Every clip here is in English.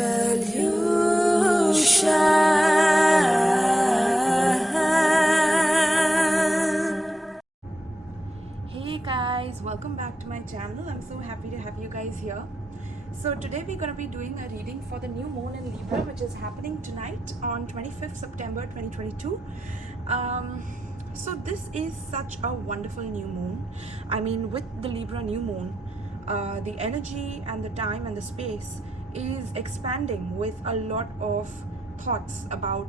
Hey guys, welcome back to my channel. I'm so happy to have you guys here. So today we're going to be doing a reading for the new moon in Libra, which is happening tonight on 25th September 2022. So this is such a wonderful new moon. I mean, with the Libra new moon, the energy and the time and the space is expanding with a lot of thoughts about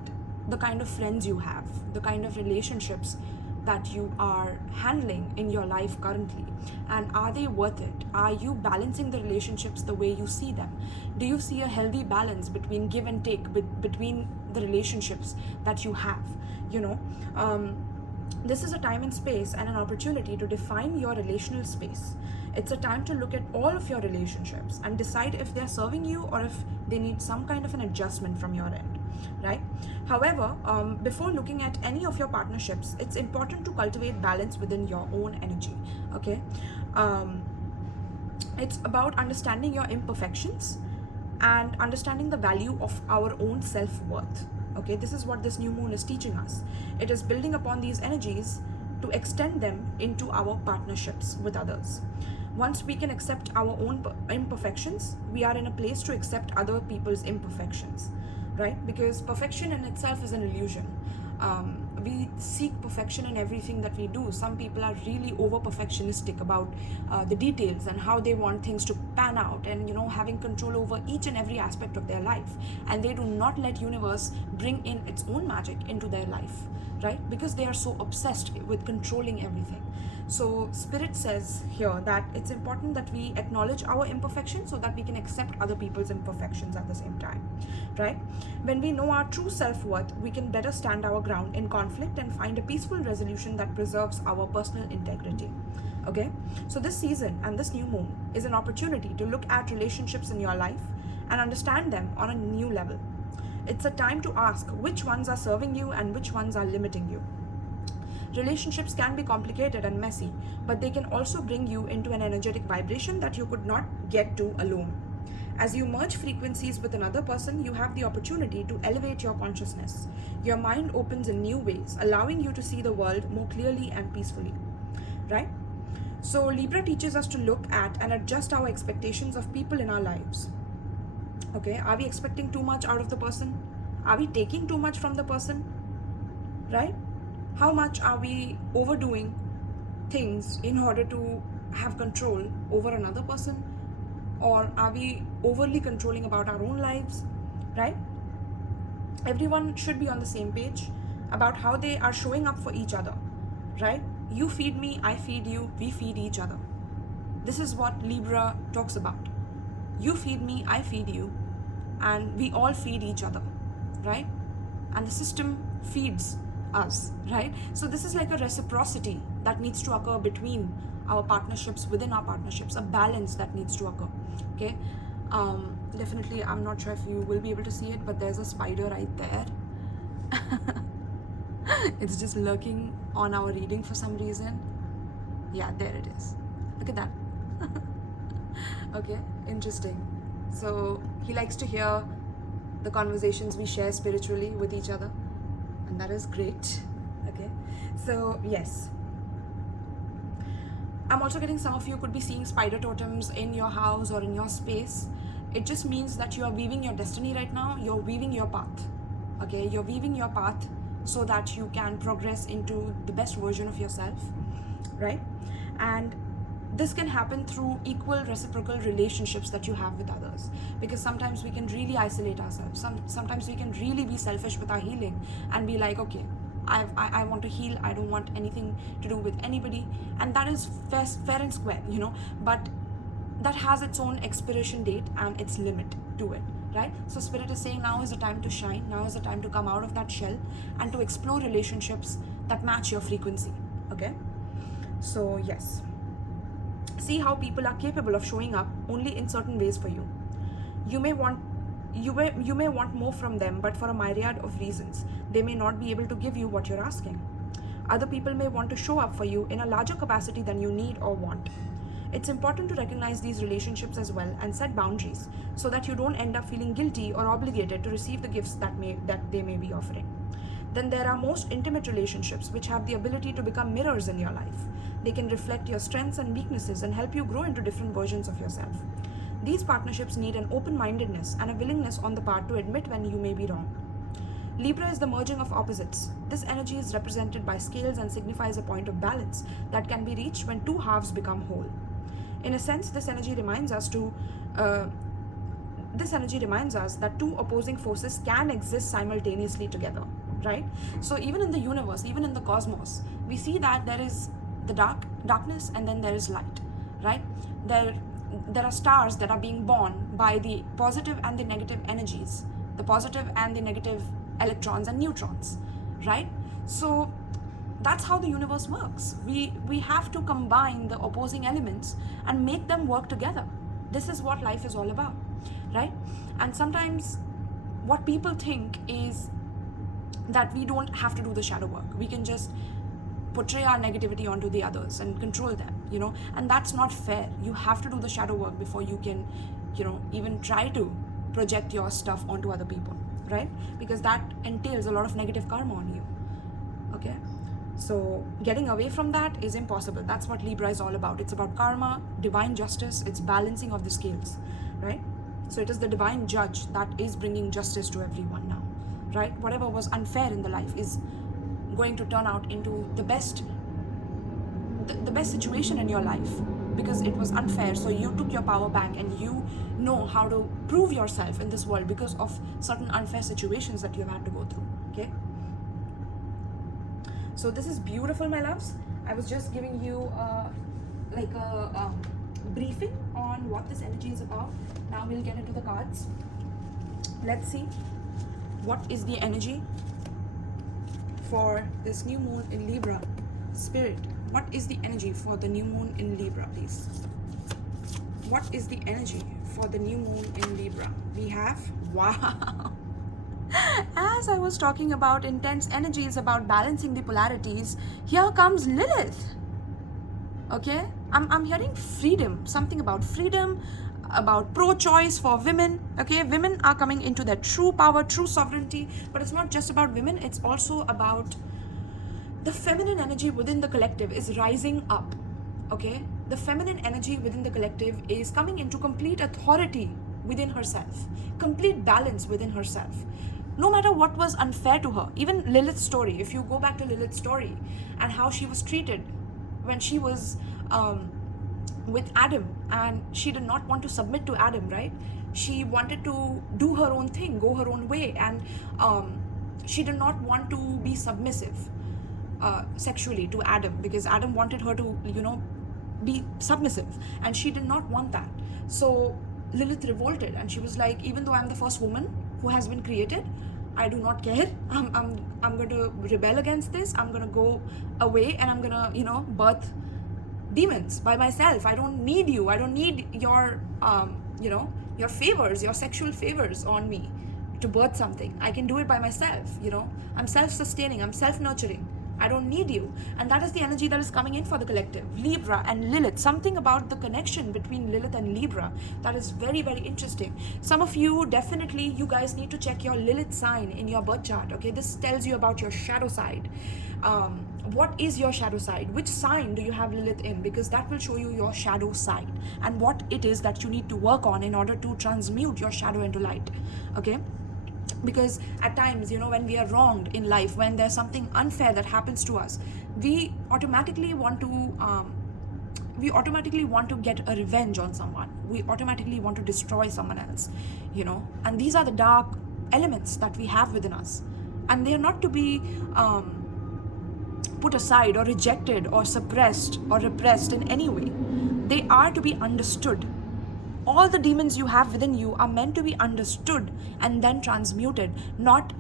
the kind of friends you have, the kind of relationships that you are handling in your life currently, and are they worth it? Are you balancing the relationships the way you see them? Do you see a healthy balance between give and take between the relationships that you have? This is a time and space and an opportunity to define your relational space. It's a time to look at all of your relationships and decide if they're serving you or if they need some kind of an adjustment from your end, right? However, before looking at any of your partnerships, it's important to cultivate balance within your own energy, okay? It's about understanding your imperfections and understanding the value of our own self-worth, okay? This is what this new moon is teaching us. It is building upon these energies to extend them into our partnerships with others. Once we can accept our own imperfections, we are in a place to accept other people's imperfections, right? Because perfection in itself is an illusion. We seek perfection in everything that we do. Some people are really over perfectionistic about the details and how they want things to pan out, and having control over each and every aspect of their life, and they do not let universe bring in its own magic into their life, right? Because they are so obsessed with controlling everything. So Spirit says here that it's important that we acknowledge our imperfections so that we can accept other people's imperfections at the same time, right? When we know our true self-worth, we can better stand our ground in conflict and find a peaceful resolution that preserves our personal integrity, okay? So this season and this new moon is an opportunity to look at relationships in your life and understand them on a new level. It's a time to ask which ones are serving you and which ones are limiting you. Relationships can be complicated and messy, but they can also bring you into an energetic vibration that you could not get to alone. As you merge frequencies with another person, you have the opportunity to elevate your consciousness. Your mind opens in new ways, allowing you to see the world more clearly and peacefully, right? So Libra teaches us to look at and adjust our expectations of people in our lives. Okay, are we expecting too much out of the person? Are we taking too much from the person, right? How much are we overdoing things in order to have control over another person? Or are we overly controlling about our own lives, right? Everyone should be on the same page about how they are showing up for each other, right? You feed me, I feed you, we feed each other. This is what Libra talks about. You feed me, I feed you, and we all feed each other, right? And the system feeds us, right? So this is like a reciprocity that needs to occur between our partnerships, within our partnerships, a balance that needs to occur, okay? Definitely, I'm not sure if you will be able to see it, but there's a spider right there. It's just lurking on our reading for some reason. Yeah, there it is. Look at that. Okay, interesting. So he likes to hear the conversations we share spiritually with each other, and that is great. Okay, so yes, I'm also getting some of you could be seeing spider totems in your house or in your space. It just means that you are weaving your destiny right now. You're weaving your path, okay? You're weaving your path so that you can progress into the best version of yourself, right? And this can happen through equal reciprocal relationships that you have with others, because sometimes we can really isolate ourselves. Sometimes we can really be selfish with our healing and be like, okay, I want to heal, I don't want anything to do with anybody, and that is fair and square, but that has its own expiration date and its limit to it, right? So Spirit is saying now is the time to shine, now is the time to come out of that shell and to explore relationships that match your frequency, okay? So yes, see how people are capable of showing up only in certain ways for you. You may want more from them, but for a myriad of reasons, they may not be able to give you what you're asking. Other people may want to show up for you in a larger capacity than you need or want. It's important to recognize these relationships as well and set boundaries so that you don't end up feeling guilty or obligated to receive the gifts that they may be offering. Then there are most intimate relationships which have the ability to become mirrors in your life. They can reflect your strengths and weaknesses and help you grow into different versions of yourself. These partnerships need an open-mindedness and a willingness on the part to admit when you may be wrong. Libra is the merging of opposites. This energy is represented by scales and signifies a point of balance that can be reached when two halves become whole. In a sense, this energy reminds us that two opposing forces can exist simultaneously together, right? So even in the universe, even in the cosmos, we see that there is the darkness and then there is light, right? There are stars that are being born by the positive and the negative energies, the positive and the negative electrons and neutrons, right? So that's how the universe works. We have to combine the opposing elements and make them work together. This is what life is all about, right? And sometimes what people think is that we don't have to do the shadow work. We can just portray our negativity onto the others and control them, and that's not fair. You have to do the shadow work before you can, even try to project your stuff onto other people, right? Because that entails a lot of negative karma on you, okay? So getting away from that is impossible. That's what Libra is all about. It's about karma, divine justice, it's balancing of the scales, right? So it is the divine judge that is bringing justice to everyone now, right? Whatever was unfair in the life is going to turn out into the best situation in your life, because it was unfair. So you took your power back and you know how to prove yourself in this world because of certain unfair situations that you've had to go through, okay? So this is beautiful, my loves. I was just giving you a briefing on what this energy is about. Now we'll get into the cards. Let's see what is the energy for this new moon in Libra. Spirit, what is the energy for the new moon in Libra, please? What is the energy for the new moon in Libra? We have, wow. As I was talking about intense energies, about balancing the polarities, here comes Lilith. Okay, I'm hearing freedom, something about freedom, about pro-choice for women. Okay, women are coming into their true power, true sovereignty, but it's not just about women, it's also about the feminine energy within the collective is rising up. Okay, the feminine energy within the collective is coming into complete authority within herself, complete balance within herself. No matter what was unfair to her, even Lilith's story, if you go back to Lilith's story and how she was treated when she was with Adam, and she did not want to submit to Adam, right? She wanted to do her own thing, go her own way, and she did not want to be submissive sexually to Adam, because Adam wanted her to, be submissive, and she did not want that. So Lilith revolted, and she was like, even though I'm the first woman who has been created, I do not care. I'm going to rebel against this. I'm going to go away, and I'm going to, birth demons by myself. I don't need you. I don't need your, your favors, your sexual favors on me to birth something. I can do it by myself, I'm self-sustaining, I'm self-nurturing. I don't need you. And that is the energy that is coming in for the collective. Libra and Lilith, something about the connection between Lilith and Libra that is very, very interesting. Some of you, definitely, you guys need to check your Lilith sign in your birth chart, okay? This tells you about your shadow side. What is your shadow side? Which sign do you have Lilith in? Because that will show you your shadow side and what it is that you need to work on in order to transmute your shadow into light, okay? Because at times, when we are wronged in life, when there's something unfair that happens to us, we automatically want to get a revenge on someone. We automatically want to destroy someone else, and these are the dark elements that we have within us, and they are not to be put aside or rejected or suppressed or repressed in any way. They are to be understood. All the demons you have within you are meant to be understood and then transmuted, not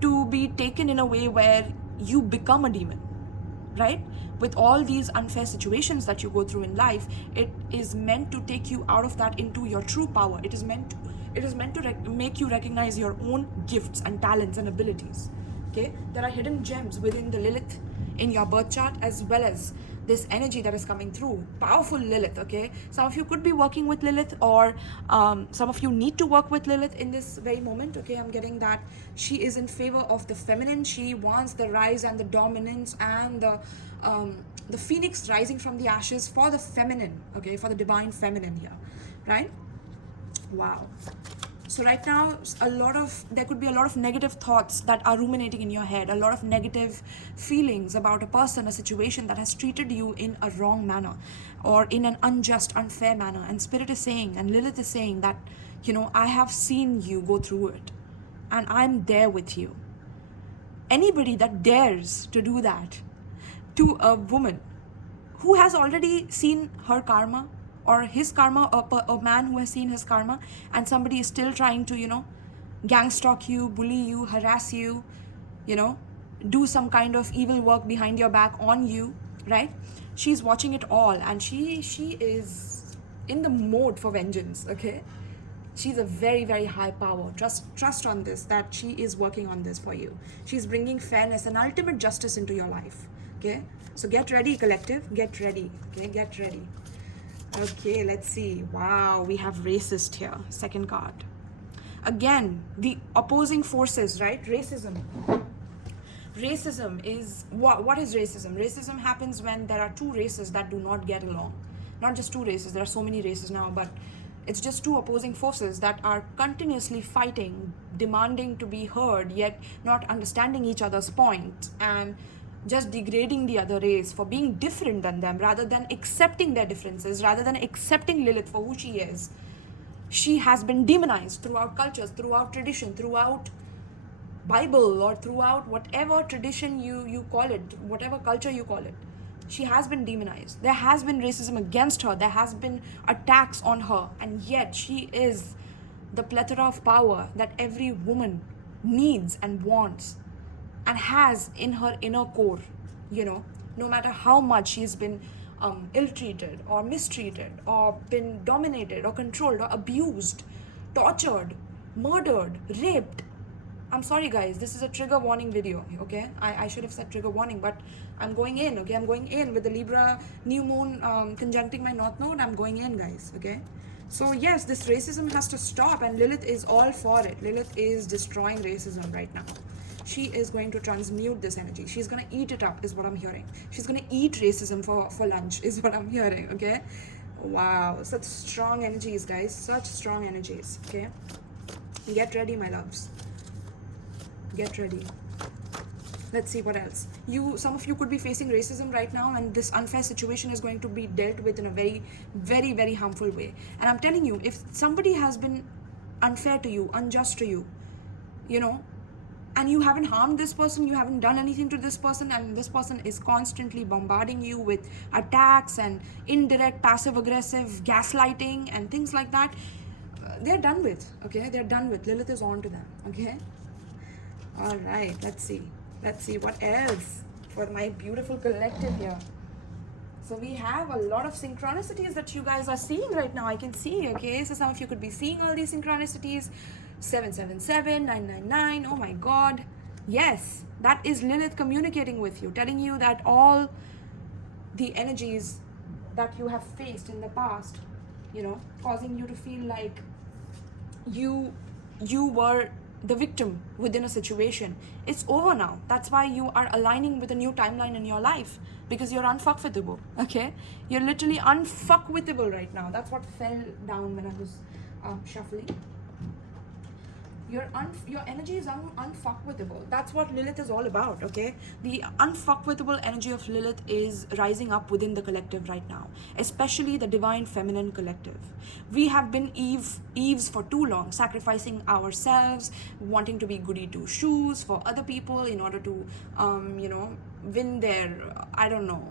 to be taken in a way where you become a demon, right? With all these unfair situations that you go through in life, it is meant to take you out of that into your true power. It is meant to make you recognize your own gifts and talents and abilities, okay? There are hidden gems within the Lilith in your birth chart, as well as this energy that is coming through. Powerful Lilith, okay? Some of you could be working with Lilith, or some of you need to work with Lilith in this very moment, okay? I'm getting that she is in favor of the feminine. She wants the rise and the dominance and the phoenix rising from the ashes for the feminine, okay? For the divine feminine here, right? Wow. So right now, there could be a lot of negative thoughts that are ruminating in your head, a lot of negative feelings about a person, a situation that has treated you in a wrong manner or in an unjust, unfair manner. And Spirit is saying, and Lilith is saying that, you know, I have seen you go through it and I'm there with you. Anybody that dares to do that to a woman who has already seen her karma, or his karma, a man who has seen his karma, and somebody is still trying to, you know, gang stalk you, bully you, harass you, you know, do some kind of evil work behind your back on you, right? She's watching it all, and she is in the mode for vengeance, okay? She's a very, very high power. Trust on this, that she is working on this for you. She's bringing fairness and ultimate justice into your life, okay? So get ready, collective, get ready, okay? Get ready. Okay, let's see. Wow, we have racist here. Second card. Again, the opposing forces, right? Racism. Racism is, what is racism? Racism happens when there are two races that do not get along. Not just two races, there are so many races now, but it's just two opposing forces that are continuously fighting, demanding to be heard, yet not understanding each other's point, and just degrading the other race for being different than them, rather than accepting their differences, rather than accepting Lilith for who she is. She has been demonized throughout cultures, throughout tradition, throughout Bible, or throughout whatever tradition you call it, whatever culture you call it. She has been demonized. There has been racism against her. There has been attacks on her. And yet she is the plethora of power that every woman needs and wants and has in her inner core, you know, no matter how much she's been ill-treated or mistreated or been dominated or controlled or abused, tortured, murdered, raped. I'm sorry guys, this is a trigger warning video, okay? I should have said trigger warning, but I'm going in, okay? I'm going in with the Libra new moon conjuncting my North Node. I'm going in, guys, okay? So yes, this racism has to stop, and Lilith is all for it. Lilith is destroying racism right now. She is going to transmute this energy. She's going to eat it up, is what I'm hearing. She's going to eat racism for lunch, is what I'm hearing, okay? Wow, such strong energies, guys. Such strong energies, okay? Get ready, my loves. Get ready. Let's see what else. Some of you could be facing racism right now, and this unfair situation is going to be dealt with in a very, very, very harmful way. And I'm telling you, if somebody has been unfair to you, unjust to you, you know, and you haven't harmed this person, you haven't done anything to this person, and this person is constantly bombarding you with attacks and indirect, passive-aggressive gaslighting and things like that, they're done with, okay? They're done with. Lilith is on to them, okay? All right, let's see. Let's see what else for my beautiful collective here. So we have a lot of synchronicities that you guys are seeing right now. I can see, okay? So some of you could be seeing all these synchronicities. 777, 999, oh my God. Yes, that is Lilith communicating with you, telling you that all the energies that you have faced in the past, you know, causing you to feel like you were the victim within a situation, it's over now. That's why you are aligning with a new timeline in your life, because you're unfuckwithable, okay? You're literally unfuckwithable right now. That's what fell down when I was shuffling. Your energy is unfuckwithable. That's what Lilith is all about, okay? The unfuckwithable energy of Lilith is rising up within the collective right now, especially the divine feminine collective. We have been Eves for too long, sacrificing ourselves, wanting to be goody two shoes for other people in order to, you know, win their, I don't know,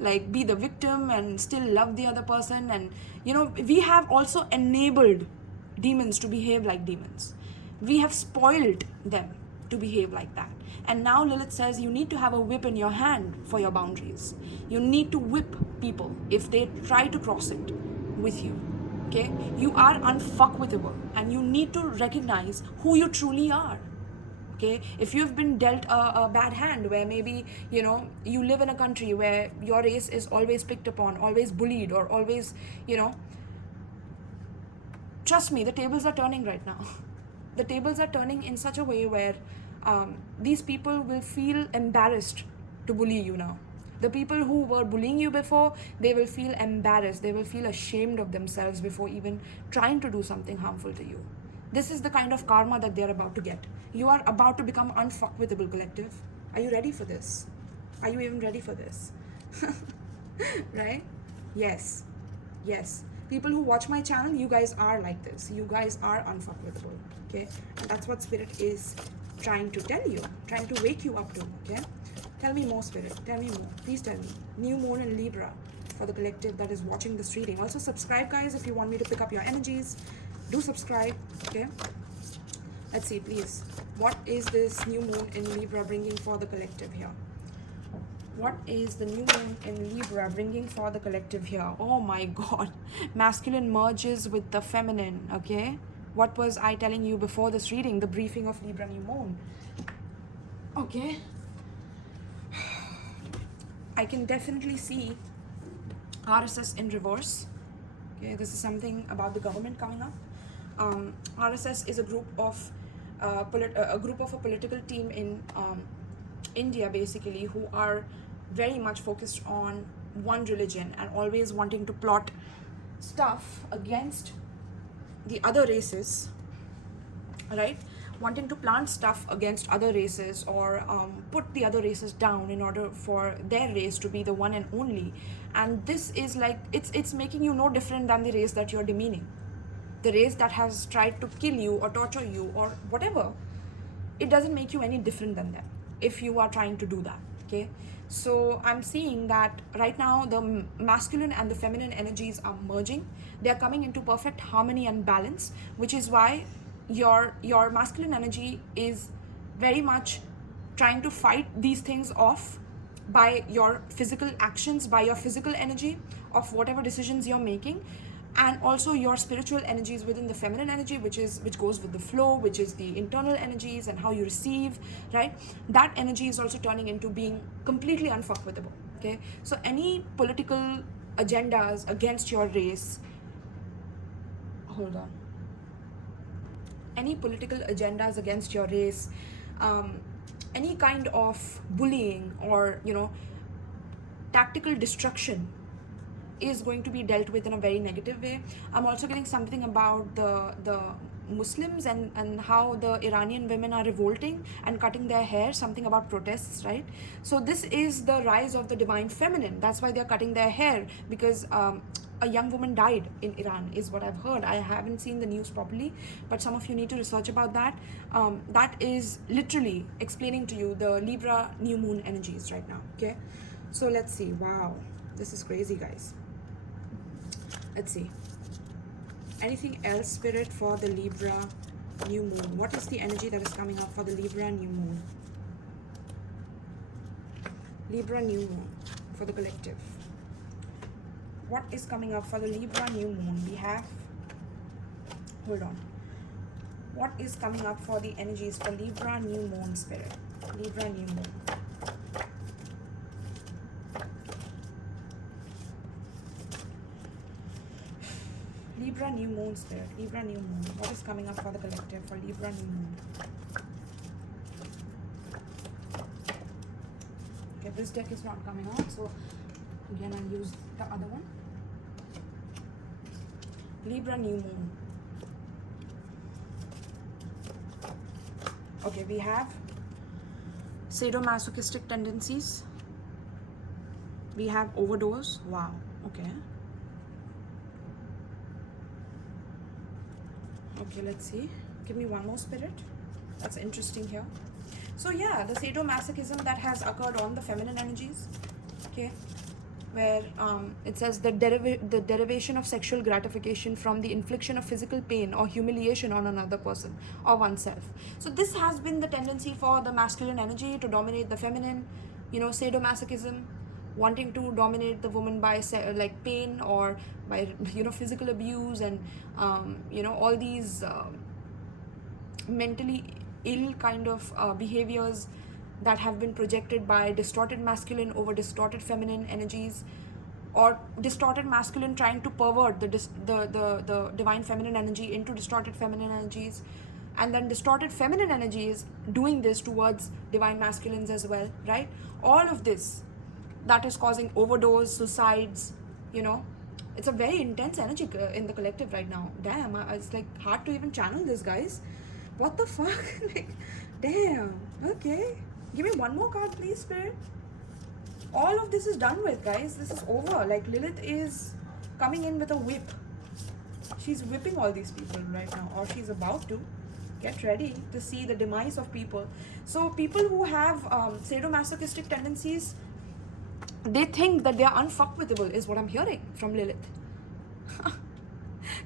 like be the victim and still love the other person. And, you know, we have also enabled demons to behave like demons. We have spoiled them to behave like that. And now Lilith says you need to have a whip in your hand for your boundaries. You need to whip people if they try to cross it with you, okay? You are unfuckwithable, and you need to recognize who you truly are, Okay, if you've been dealt a bad hand, where maybe, you know, you live in a country where your race is always picked upon, always bullied, or always, you know, trust me, the tables are turning right now. The tables are turning in such a way where these people will feel embarrassed to bully you now. The people who were bullying you before, they will feel embarrassed, they will feel ashamed of themselves before even trying to do something harmful to you. This is the kind of karma that they're about to get. You are about to become unfuckwithable, collective. Are you ready for this? Are you even ready for this? Right? Yes. Yes. People who watch my channel, you guys are like this. You guys are unfuckwithable. Okay? And that's what Spirit is trying to tell you, trying to wake you up to. Okay? Tell me more, Spirit. Tell me more. Please tell me. New Moon in Libra for the collective that is watching this reading. Also subscribe, guys, if you want me to pick up your energies. Do subscribe. Okay? Let's see, please. What is this new moon in Libra bringing for the collective here? What is the new moon in Libra bringing for the collective here? Oh my God. Masculine merges with the feminine. Okay? What was I telling you before this reading? The briefing of Libra new moon. Okay? I can definitely see RSS in reverse. Okay, this is something about the government coming up. RSS is a group of a political team in India, basically, who are very much focused on one religion and always wanting to plot stuff against the other races, right? Wanting to plant stuff against other races, or put the other races down in order for their race to be the one and only. And this is like, it's making you no different than the race that you're demeaning. The race that has tried to kill you or torture you or whatever, it doesn't make you any different than them if you are trying to do that. Okay, so I'm seeing that right now the masculine and the feminine energies are merging. They're coming into perfect harmony and balance, which is why your masculine energy is very much trying to fight these things off by your physical actions, by your physical energy of whatever decisions you're making, and also your spiritual energies within the feminine energy, which goes with the flow, which is the internal energies and how you receive, right? That energy is also turning into being completely unfuckwithable. Okay, so any political agendas against your race, any political agendas against your race, any kind of bullying or, you know, tactical destruction is going to be dealt with in a very negative way. I'm also getting something about the Muslims and how the Iranian women are revolting and cutting their hair, something about protests, right? So this is the rise of the divine feminine. That's why they're cutting their hair, because a young woman died in Iran, is what I've heard. I haven't seen the news properly, but some of you need to research about that. That is literally explaining to you the Libra new moon energies right now. Okay, so let's see. Wow, this is crazy, guys. Let's see. Anything else, Spirit, for the Libra new moon? What is the energy that is coming up for the Libra new moon? Libra new moon for the collective. What is coming up for the Libra new moon? We have, what is coming up for the energies for Libra new moon, Spirit? Libra new moon. Libra new moon, Spirit. Libra new moon. What is coming up for the collective for Libra new moon? Okay, this deck is not coming out, so again I'll use the other one. Libra new moon. Okay, we have sadomasochistic tendencies. We have overdose. Wow. Okay. Okay, let's see. Give me one more, Spirit. That's interesting here. So yeah, the sadomasochism that has occurred on the feminine energies. Okay, where it says the derivation of sexual gratification from the infliction of physical pain or humiliation on another person or oneself. So this has been the tendency for the masculine energy to dominate the feminine. You know, sadomasochism, wanting to dominate the woman by like pain or by, you know, physical abuse and you know, all these mentally ill kind of behaviors that have been projected by distorted masculine over distorted feminine energies, or distorted masculine trying to pervert the divine feminine energy into distorted feminine energies, and then distorted feminine energies doing this towards divine masculines as well, right? All of this that is causing overdose, suicides, you know. It's a very intense energy in the collective right now. Damn, it's like hard to even channel this, guys. What the fuck? Like, damn. Okay, give me one more card, please, Spirit. All of this is done with, guys. This is over. Like, Lilith is coming in with a whip. She's whipping all these people right now, or she's about to. Get ready to see the demise of people. So people who have sadomasochistic tendencies, they think that they are unfuckwithable, is what I'm hearing from Lilith.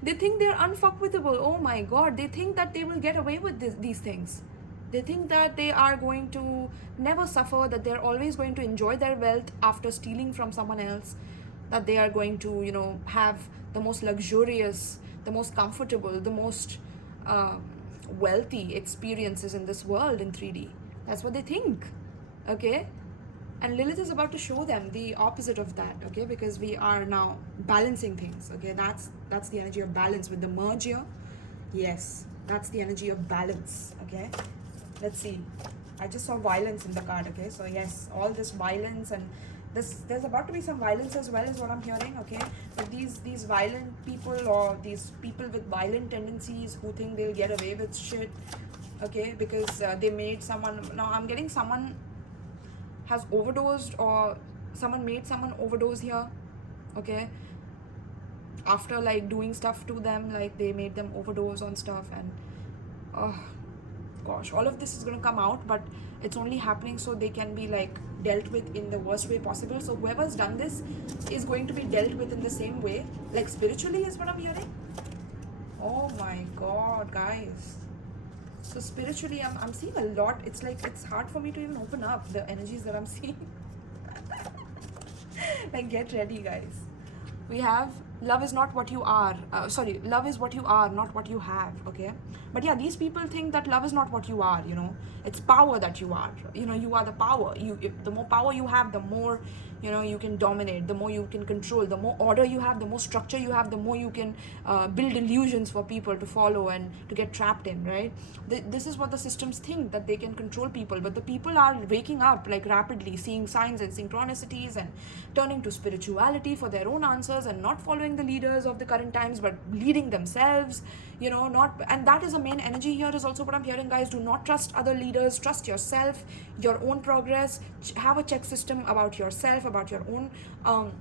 They think they're unfuckwithable. Oh my god, they think that they will get away with these things. They think that they are going to never suffer, that they're always going to enjoy their wealth after stealing from someone else, that they are going to, you know, have the most luxurious, the most comfortable, the most wealthy experiences in this world in 3D. That's what they think, okay? And Lilith is about to show them the opposite of that, okay? Because we are now balancing things, okay? That's the energy of balance with the merge here. Yes, that's the energy of balance, okay? Let's see. I just saw violence in the card, okay? So yes, all this violence, and there's about to be some violence as well, is what I'm hearing, okay? But these violent people, or these people with violent tendencies who think they'll get away with shit, okay? Because they made someone, now I'm getting someone has overdosed, or someone made someone overdose here, okay? After like doing stuff to them, like they made them overdose on stuff, and gosh, all of this is going to come out, but it's only happening so they can be like dealt with in the worst way possible. So whoever's done this is going to be dealt with in the same way, like spiritually, is what I'm hearing. Oh my god, guys. So spiritually, I'm seeing a lot. It's like, it's hard for me to even open up the energies that I'm seeing. Like, get ready, guys. We have love is not what you are. Love is what you are, not what you have, okay? But yeah, these people think that love is not what you are, you know. It's power that you are. You know, you are the power. The more power you have, the more, you know, you can dominate, the more you can control, the more order you have, the more structure you have, the more you can build illusions for people to follow and to get trapped in, right? This is what the systems think, that they can control people, but the people are waking up like rapidly, seeing signs and synchronicities, and turning to spirituality for their own answers, and not following the leaders of the current times, but leading themselves, you know, and that is the main energy here, is also what I'm hearing, guys. Do not trust other leaders, trust yourself, your own progress, have a check system about yourself, about your own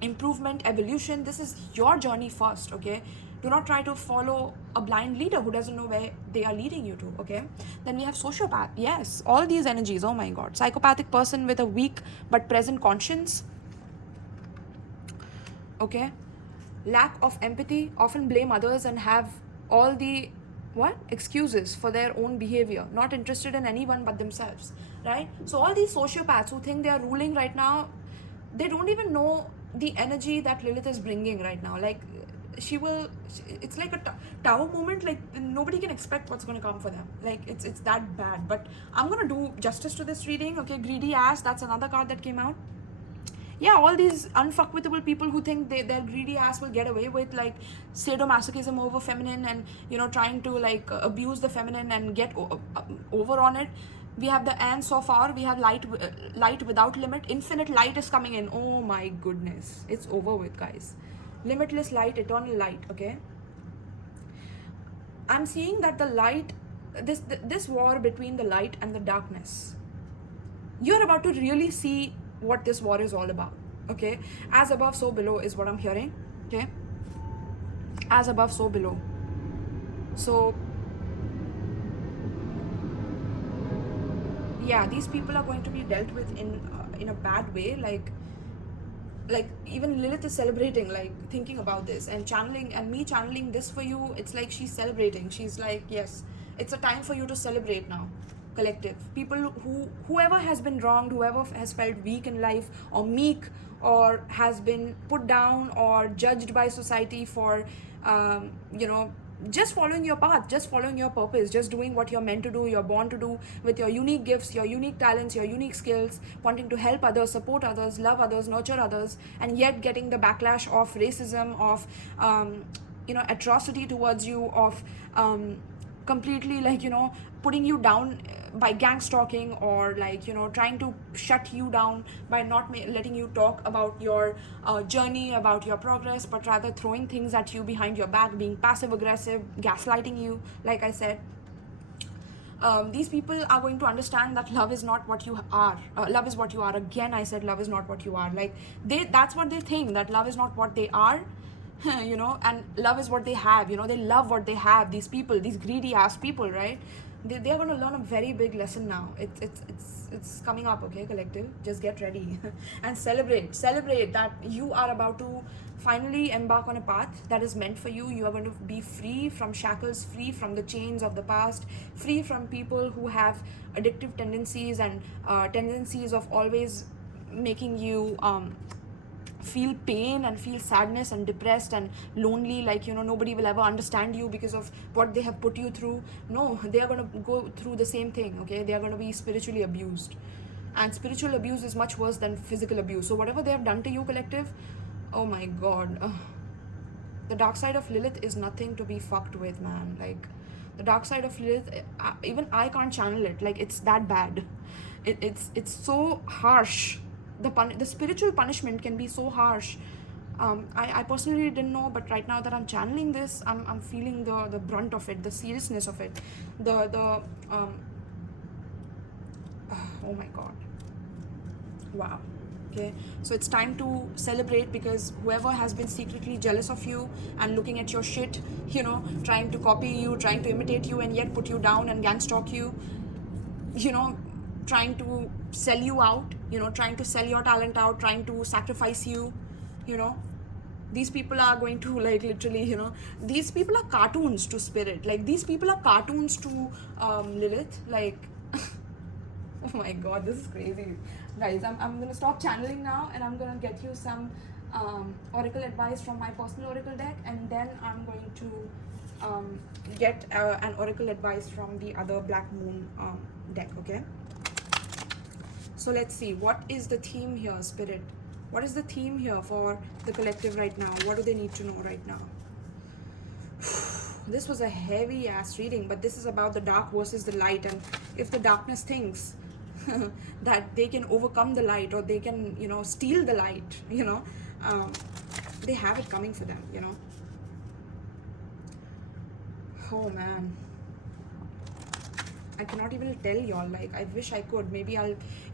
improvement, evolution. This is your journey first, okay? Do not try to follow a blind leader who doesn't know where they are leading you to, okay? Then we have sociopath. Yes, all these energies, oh my god. Psychopathic person with a weak but present conscience, okay? Lack of empathy, often blame others and have all the excuses for their own behavior, not interested in anyone but themselves, right? So all these sociopaths who think they are ruling right now, they don't even know the energy that Lilith is bringing right now. Like, it's like a tower moment. Like, nobody can expect what's going to come for them. Like, it's that bad. But I'm going to do justice to this reading, okay? Greedy ass, that's another card that came out. Yeah, all these unfuckwithable people who think their greedy ass will get away with like sadomasochism over feminine, and, you know, trying to like abuse the feminine and get over on it. We have the and so far we have light without limit. Infinite light is coming in. Oh my goodness, it's over with, guys. Limitless light, eternal light, okay? I'm seeing that the light, this war between the light and the darkness, you're about to really see what this war is all about, okay? As above, so below is what I'm hearing, okay? As above, so below. So yeah, these people are going to be dealt with in a bad way. Like even Lilith is celebrating, like thinking about this and channeling, and me channeling this for you. It's like she's celebrating. She's like, yes, it's a time for you to celebrate now. Collective people, whoever has been wronged, whoever has felt weak in life, or meek, or has been put down or judged by society for you know, just following your path, just following your purpose, just doing what you're meant to do, you're born to do, with your unique gifts, your unique talents, your unique skills, wanting to help others, support others, love others, nurture others, and yet getting the backlash of racism, of atrocity towards you, of completely putting you down by gang stalking, or trying to shut you down by not letting you talk about your journey, about your progress, but rather throwing things at you behind your back, being passive aggressive, gaslighting you, like I said. These people are going to understand that love is not what you are. Love is what you are. Again, I said love is not what you are. That's what they think, that love is not what they are. And love is what they have. They love what they have. These people, these greedy ass people, right? They are going to learn a very big lesson now. It's coming up, okay, collective? Just get ready and celebrate that you are about to finally embark on a path that is meant for you. You are going to be free from shackles, free from the chains of the past, free from people who have addictive tendencies and tendencies of always making you feel pain and feel sadness and depressed and lonely, nobody will ever understand you because of what they have put you through. No, they are going to go through the same thing, okay? They are going to be spiritually abused, and spiritual abuse is much worse than physical abuse. So whatever they have done to you, collective, oh my god, the dark side of Lilith is nothing to be fucked with, man. The dark side of Lilith, even I can't channel it. It's that bad. It's so harsh. The spiritual punishment can be so harsh. I personally didn't know, but right now that I'm channeling this, I'm feeling the brunt of it, the seriousness of it, oh my god, wow. Okay, so it's time to celebrate, because whoever has been secretly jealous of you and looking at your shit, trying to copy you, trying to imitate you, and yet put you down and gang stalk you, trying to sell you out, trying to sell your talent out, trying to sacrifice you, these people are going to literally, these people are cartoons to spirit. These people are cartoons to Lilith. Oh my god, this is crazy. Guys, I'm gonna stop channeling now, and I'm gonna get you some oracle advice from my personal oracle deck, and then I'm going to get an oracle advice from the other Black Moon deck, okay? So let's see, what is the theme here, spirit? What is the theme here for the collective right now? What do they need to know right now? This was a heavy ass reading, but this is about the dark versus the light. And if the darkness thinks that they can overcome the light, or they can, steal the light, they have it coming for them, Oh man, I cannot even tell y'all. I wish I could. Maybe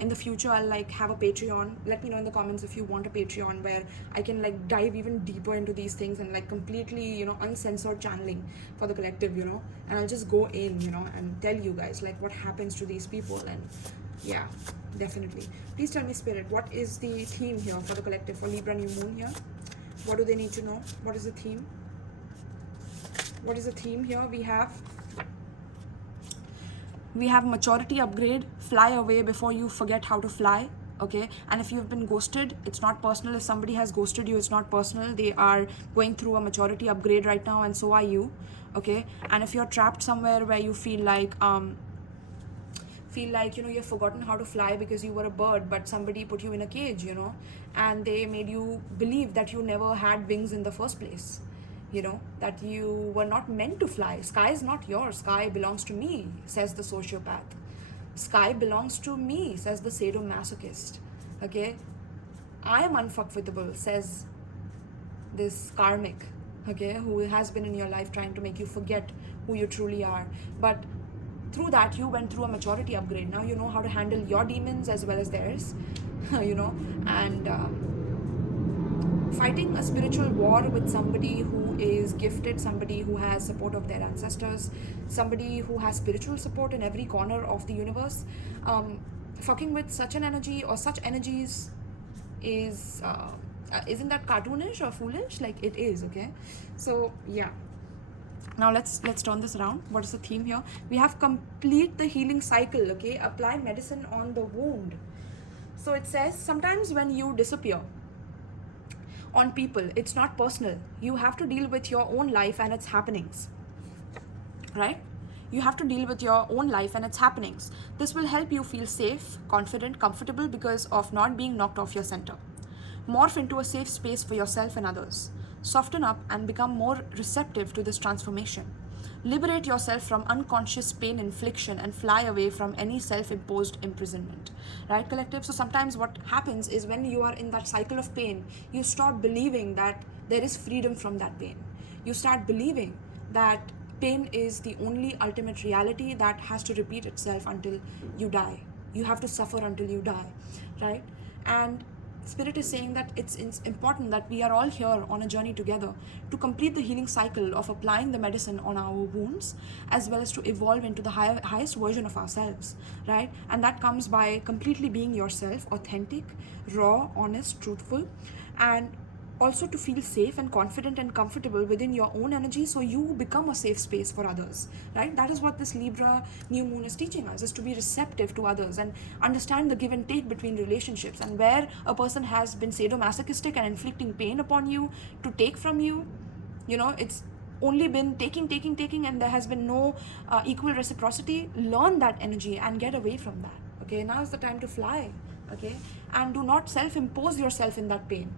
in the future I'll have a Patreon. Let me know in the comments if you want a Patreon where I can dive even deeper into these things and completely uncensored channeling for the collective, and I'll just go in, and tell you guys what happens to these people. And yeah, definitely. Please tell me, spirit, what is the theme here for the collective, for Libra new moon here? What do they need to know? What is the theme? What is the theme here? We have maturity upgrade, fly away before you forget how to fly, okay? And if you've been ghosted, it's not personal. If somebody has ghosted you, it's not personal. They are going through a maturity upgrade right now, and so are you, okay? And if you're trapped somewhere where you feel like you've forgotten how to fly because you were a bird, but somebody put you in a cage, and they made you believe that you never had wings in the first place, that you were not meant to fly. Sky is not yours. Sky belongs to me, says the sociopath. Sky belongs to me, says the sadomasochist. Okay? I am unfuckwittable, says this karmic, okay, who has been in your life trying to make you forget who you truly are. But through that, you went through a maturity upgrade. Now you know how to handle your demons as well as theirs, and fighting a spiritual war with somebody who is gifted, somebody who has support of their ancestors, somebody who has spiritual support in every corner of the universe. Fucking with such an energy or such energies is isn't that cartoonish or foolish? It is, okay? So yeah, now let's turn this around. What is the theme here? We have complete the healing cycle, okay? Apply medicine on the wound. So it says, sometimes when you disappear on people, it's not personal. You have to deal with your own life and its happenings. right? You have to deal with your own life and its happenings. This will help you feel safe, confident, comfortable because of not being knocked off your center. Morph into a safe space for yourself and others. Soften up and become more receptive to this transformation. Liberate yourself from unconscious pain infliction and fly away from any self-imposed imprisonment. Right, collective? So sometimes what happens is when you are in that cycle of pain, you stop believing that there is freedom from that pain. You start believing that pain is the only ultimate reality that has to repeat itself until you die. You have to suffer until you die, right? And Spirit is saying that it's important that we are all here on a journey together to complete the healing cycle of applying the medicine on our wounds, as well as to evolve into the highest version of ourselves, right? And that comes by completely being yourself, authentic, raw, honest, truthful, and also to feel safe and confident and comfortable within your own energy, so you become a safe space for others, right? That is what this Libra new moon is teaching us, is to be receptive to others and understand the give and take between relationships, and where a person has been sadomasochistic and inflicting pain upon you to take from you, you know, it's only been taking, and there has been no equal reciprocity. Learn that energy and get away from that, okay? Now is the time to fly, okay? And do not self-impose yourself in that pain,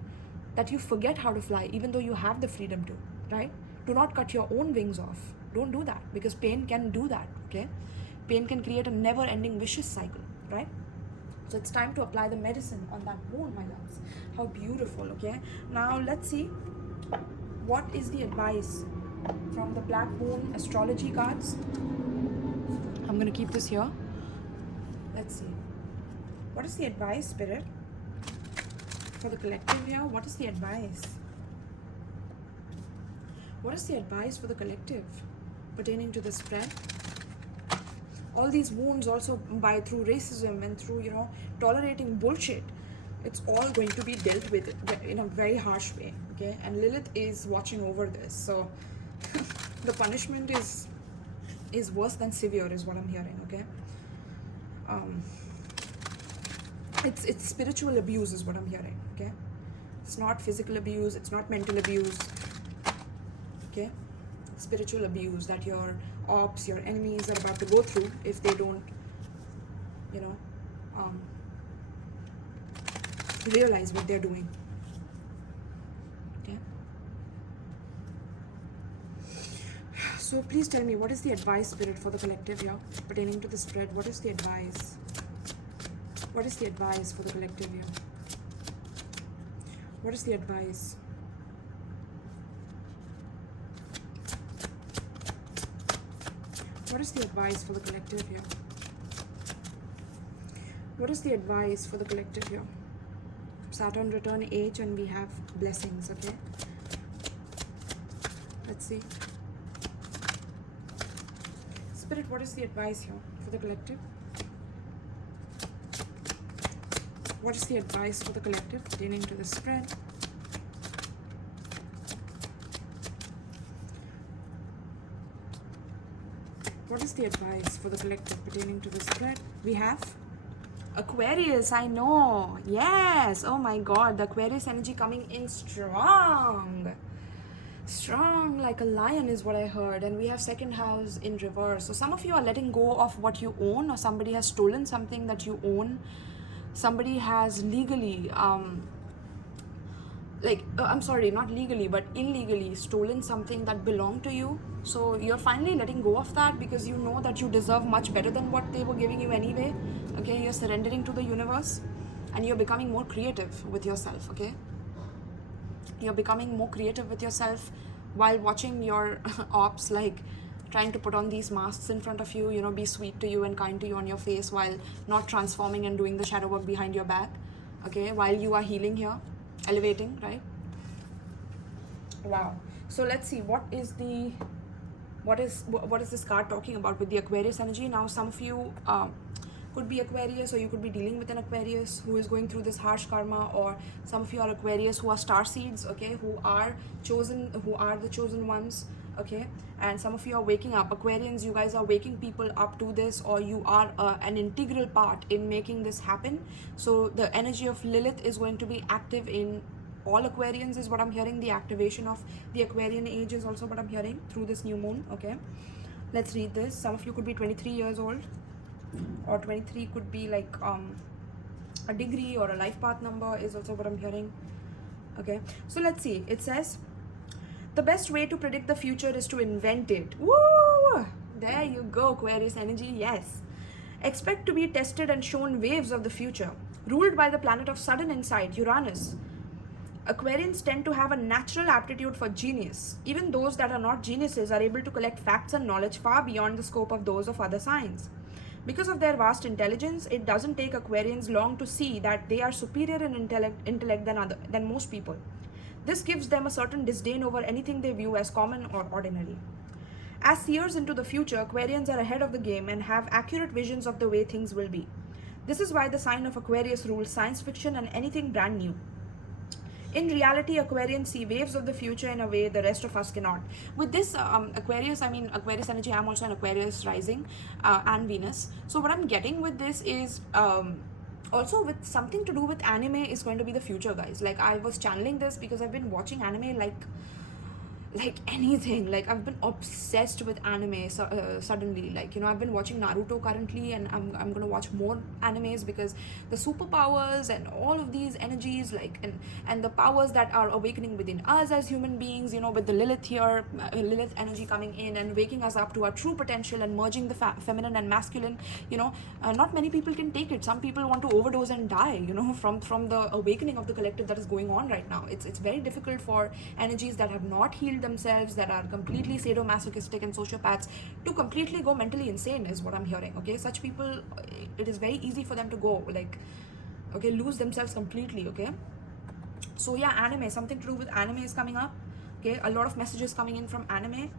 that you forget how to fly even though you have the freedom to, right? Do not cut your own wings off. Don't do that, because pain can do that, okay? Pain can create a never-ending vicious cycle, right? So it's time to apply the medicine on that moon, my loves. How beautiful, okay? Now let's see what is the advice from the Black Moon astrology cards. I'm gonna keep this here. Let's see. What is the advice, Spirit, for the collective here? What is the advice? What is the advice for the collective pertaining to the spread? All these wounds also through racism and through, you know, tolerating bullshit, it's all going to be dealt with in a very harsh way, okay? And Lilith is watching over this, so the punishment is worse than severe is what I'm hearing, okay? It's spiritual abuse is what I'm hearing, okay? It's not physical abuse, it's not mental abuse, okay? Spiritual abuse that your ops, your enemies are about to go through if they don't, you know, realize what they're doing, okay? So please tell me, what is the advice, Spirit, for the collective here pertaining to the spread? What is the advice? What is the advice for the collective here? What is the advice? What is the advice for the collective here? What is the advice for the collective here? Saturn return H, and we have blessings, okay? Let's see. Spirit, what is the advice here for the collective? What is the advice for the collective pertaining to the spread? What is the advice for the collective pertaining to the spread? We have Aquarius, I know. Yes. Oh my God. The Aquarius energy coming in strong. Strong like a lion is what I heard. And we have second house in reverse. So some of you are letting go of what you own, or somebody has stolen something that you own. Somebody has legally, I'm sorry, not legally, but illegally stolen something that belonged to you. So you're finally letting go of that because you know that you deserve much better than what they were giving you anyway. Okay, you're surrendering to the universe and you're becoming more creative with yourself, okay? You're becoming more creative with yourself while watching your ops, like, trying to put on these masks in front of you, you know, be sweet to you and kind to you on your face while not transforming and doing the shadow work behind your back, okay, while you are healing here, elevating, right? Wow. So let's see, what is this card talking about with the Aquarius energy? Now some of you could be Aquarius, or you could be dealing with an Aquarius who is going through this harsh karma, or some of you are Aquarius who are star seeds, okay, who are the chosen ones, okay? And some of you are waking up. Aquarians, you guys are waking people up to this, or you are an integral part in making this happen. So the energy of Lilith is going to be active in all Aquarians is what I'm hearing. The activation of the Aquarian age is also what I'm hearing through this new moon, okay? Let's read this. Some of you could be 23 years old, or 23 could be like a degree or a life path number is also what I'm hearing. Okay, so let's see. It says, the best way to predict the future is to invent it. Woo! There you go, Aquarius energy. Yes. Expect to be tested and shown waves of the future, ruled by the planet of sudden insight, Uranus. Aquarians tend to have a natural aptitude for genius. Even those that are not geniuses are able to collect facts and knowledge far beyond the scope of those of other signs. Because of their vast intelligence, it doesn't take Aquarians long to see that they are superior in intellect than most people. This gives them a certain disdain over anything they view as common or ordinary. As seers into the future, Aquarians are ahead of the game and have accurate visions of the way things will be. This is why the sign of Aquarius rules science fiction and anything brand new. In reality, Aquarians see waves of the future in a way the rest of us cannot. With this Aquarius, I mean Aquarius energy, I'm also an Aquarius rising and Venus. So what I'm getting with this is also with something to do with anime is going to be the future, guys. Like, I was channeling this because I've been watching anime like anything. Like, I've been obsessed with anime suddenly. Like, you know, I've been watching Naruto currently, and I'm gonna watch more animes because the superpowers and all of these energies, like, and the powers that are awakening within us as human beings, you know, with the Lilith here, Lilith energy coming in and waking us up to our true potential and merging the feminine and masculine, you know, not many people can take it. Some people want to overdose and die, you know, from the awakening of the collective that is going on right now. It's very difficult for energies that have not healed themselves, that are completely sadomasochistic and sociopaths, to completely go mentally insane is what I'm hearing. Okay, such people, it is very easy for them to go like, okay, lose themselves completely. Okay, so yeah, anime, something to do with anime is coming up. Okay, a lot of messages coming in from anime.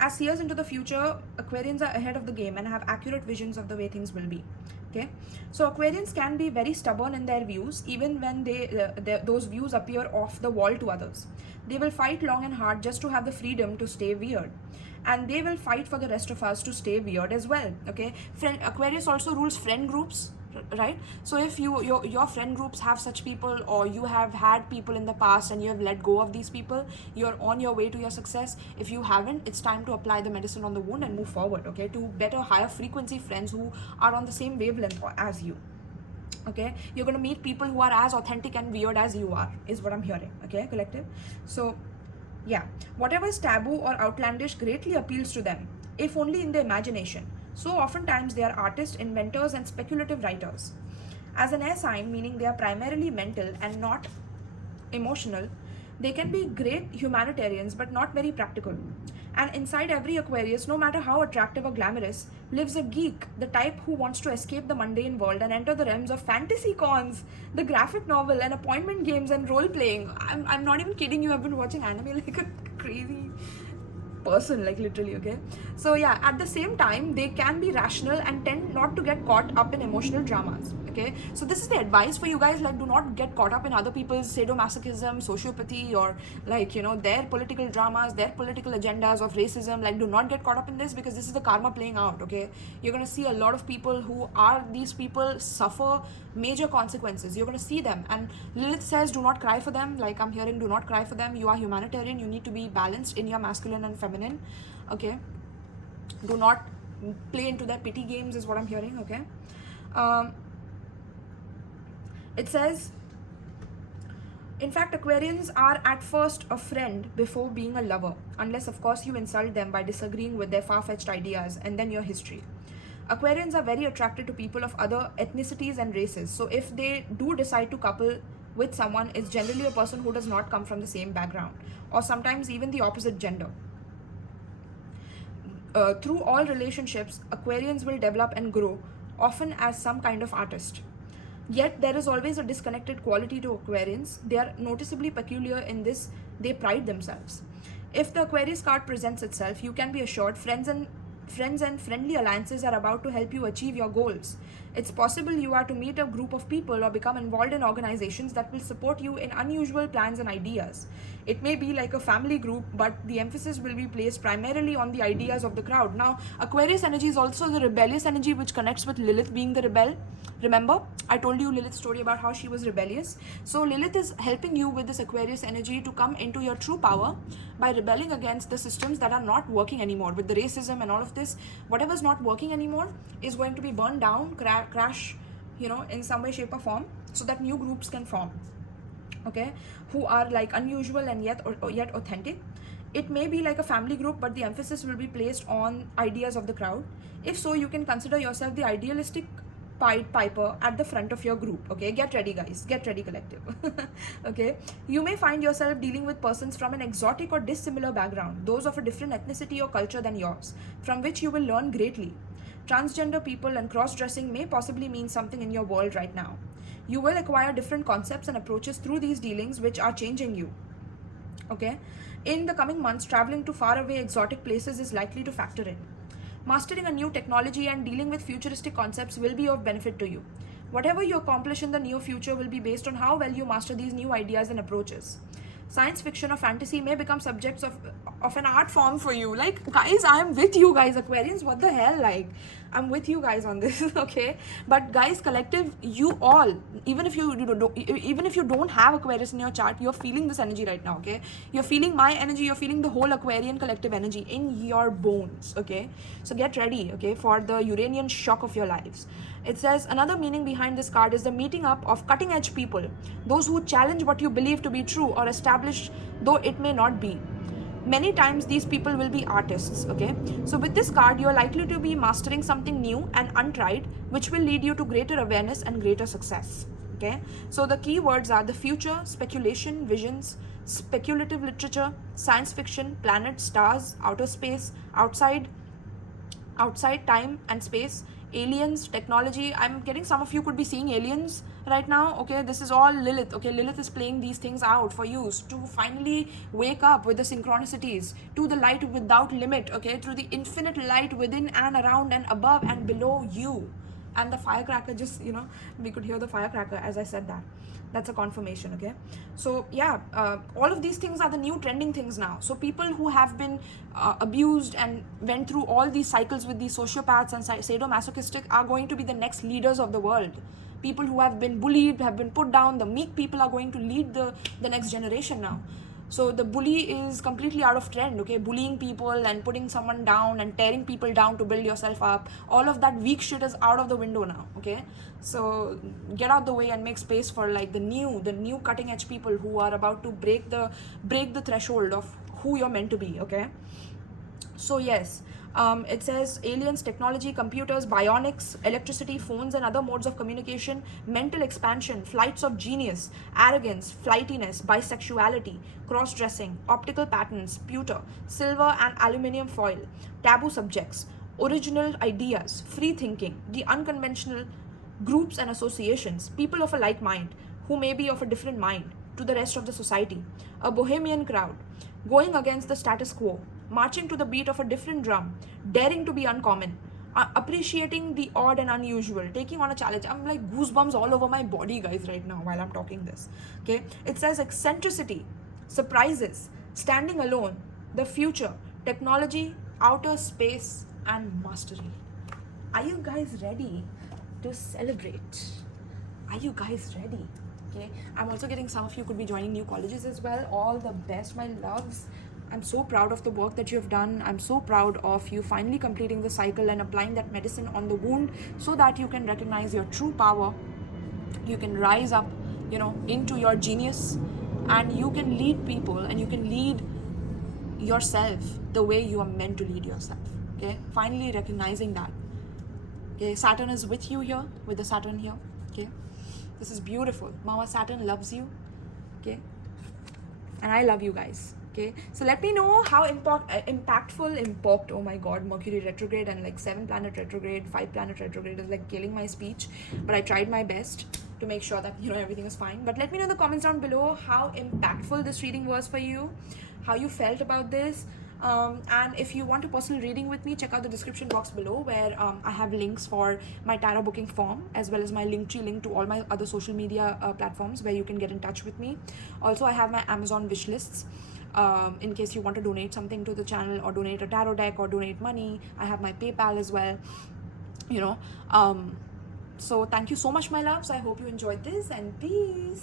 As seers into the future, Aquarians are ahead of the game and have accurate visions of the way things will be. Okay, so Aquarians can be very stubborn in their views, even when those views appear off the wall to others. They will fight long and hard just to have the freedom to stay weird, and they will fight for the rest of us to stay weird as well. Okay, Aquarius also rules friend groups, right? So if your friend groups have such people, or you have had people in the past and you have let go of these people, you're on your way to your success. If you haven't, it's time to apply the medicine on the wound and move forward. Okay, to better higher frequency friends who are on the same wavelength as you. Okay, you're going to meet people who are as authentic and weird as you are, is what I'm hearing. Okay, collective. So yeah, whatever is taboo or outlandish greatly appeals to them, if only in the imagination. So oftentimes they are artists, inventors, and speculative writers. As an air sign, meaning they are primarily mental and not emotional, they can be great humanitarians but not very practical. And inside every Aquarius, no matter how attractive or glamorous, lives a geek, the type who wants to escape the mundane world and enter the realms of fantasy cons, the graphic novel, and appointment games and role playing. I'm not even kidding you, I've been watching anime like a crazy person, like literally. Okay, so yeah, at the same time they can be rational and tend not to get caught up in emotional dramas. Okay, so this is the advice for you guys, like, do not get caught up in other people's sadomasochism, sociopathy, or like, you know, their political dramas, their political agendas of racism. Like, do not get caught up in this, because this is the karma playing out. Okay, you're going to see a lot of people who are these people suffer major consequences. You're going to see them, and Lilith says do not cry for them. Like, I'm hearing, do not cry for them. You are humanitarian, you need to be balanced in your masculine and feminine. Okay, do not play into their pity games is what I'm hearing. Okay, it says, in fact, Aquarians are at first a friend before being a lover, unless of course you insult them by disagreeing with their far-fetched ideas, and then your history. Aquarians are very attracted to people of other ethnicities and races, so if they do decide to couple with someone, it's generally a person who does not come from the same background, or sometimes even the opposite gender. Through all relationships, Aquarians will develop and grow, often as some kind of artist. Yet there is always a disconnected quality to Aquarians. They are noticeably peculiar in this: they pride themselves. If the Aquarius card presents itself, you can be assured friends and friends and friendly alliances are about to help you achieve your goals. It's possible you are to meet a group of people or become involved in organizations that will support you in unusual plans and ideas. It may be like a family group, but the emphasis will be placed primarily on the ideas of the crowd. Now, Aquarius energy is also the rebellious energy, which connects with Lilith being the rebel. Remember, I told you Lilith's story about how she was rebellious. So Lilith is helping you with this Aquarius energy to come into your true power by rebelling against the systems that are not working anymore. With the racism and all of this, whatever's not working anymore is going to be burned down, crash, in some way, shape or form, so that new groups can form, okay, who are like unusual and yet authentic. It may be like a family group, but the emphasis will be placed on ideas of the crowd. If so, you can consider yourself the idealistic piper at the front of your group, okay? Get ready, guys. Get ready, collective. Okay? You may find yourself dealing with persons from an exotic or dissimilar background, those of a different ethnicity or culture than yours, from which you will learn greatly. Transgender people and cross-dressing may possibly mean something in your world right now. You will acquire different concepts and approaches through these dealings, which are changing you, okay? In the coming months, traveling to faraway exotic places is likely to factor in. Mastering a new technology and dealing with futuristic concepts will be of benefit to you. Whatever you accomplish in the near future will be based on how well you master these new ideas and approaches. Science fiction or fantasy may become subjects of an art form for you. Like, guys, I'm with you guys, Aquarians. What the hell? Like, I'm with you guys on this, okay? But guys, collective, you all, even if you don't have Aquarius in your chart, you're feeling this energy right now, okay? You're feeling my energy, you're feeling the whole Aquarian collective energy in your bones, okay? So get ready, okay, for the Uranian shock of your lives. It says another meaning behind this card is the meeting up of cutting-edge people, those who challenge what you believe to be true or established, though it may not be. Many times these people will be artists, okay? So with this card, you're likely to be mastering something new and untried, which will lead you to greater awareness and greater success, okay? So the key words are the future, speculation, visions, speculative literature, science fiction, planets, stars, outer space, outside time and space, aliens, technology. I'm getting some of you could be seeing aliens right now, okay? This is all Lilith, okay? Lilith is playing these things out for you to finally wake up with the synchronicities, to the light without limit, okay? To the infinite light within and around and above and below you. And the firecracker just, we could hear the firecracker as I said that. That's a confirmation, okay? So yeah, all of these things are the new trending things now. So people who have been abused and went through all these cycles with these sociopaths and sadomasochistic are going to be the next leaders of the world. People who have been bullied, have been put down, the meek people are going to lead the next generation now. So the bully is completely out of trend, okay? Bullying people and putting someone down and tearing people down to build yourself up. All of that weak shit is out of the window now, okay? So get out the way and make space for like the new cutting edge people who are about to break the threshold of who you're meant to be, okay? So yes, it says aliens, technology, computers, bionics, electricity, phones and other modes of communication, mental expansion, flights of genius, arrogance, flightiness, bisexuality, cross-dressing, optical patterns, pewter, silver and aluminium foil, taboo subjects, original ideas, free thinking, the unconventional, groups and associations, people of a like mind who may be of a different mind to the rest of the society, a bohemian crowd, going against the status quo, marching to the beat of a different drum, daring to be uncommon, appreciating the odd and unusual, taking on a challenge. I'm like goosebumps all over my body, guys, right now while I'm talking this, okay? It says eccentricity, surprises, standing alone, the future, technology, outer space and mastery. Are you guys ready to celebrate? Are you guys ready? Okay, I'm also getting some of you could be joining new colleges as well. All the best, my loves. I'm so proud of the work that you have done. I'm so proud of you finally completing the cycle and applying that medicine on the wound so that you can recognize your true power. You can rise up, into your genius, and you can lead people and you can lead yourself the way you are meant to lead yourself. Okay, finally recognizing that. Okay, Saturn is with you here, with the Saturn here. Okay, this is beautiful. Mama Saturn loves you. Okay, and I love you guys. Okay, so let me know how impactful, oh my god, Mercury retrograde and like 7 planet retrograde, 5 planet retrograde is like killing my speech, but I tried my best to make sure that everything is fine. But let me know in the comments down below how impactful this reading was for you, how you felt about this. And if you want a personal reading with me, check out the description box below, where I have links for my tarot booking form, as well as my Linktree link to all my other social media platforms where you can get in touch with me. Also, I have my Amazon wish lists. In case you want to donate something to the channel, or donate a tarot deck, or donate money. I have my PayPal as well, you know. So thank you so much, my loves. I hope you enjoyed this, and peace.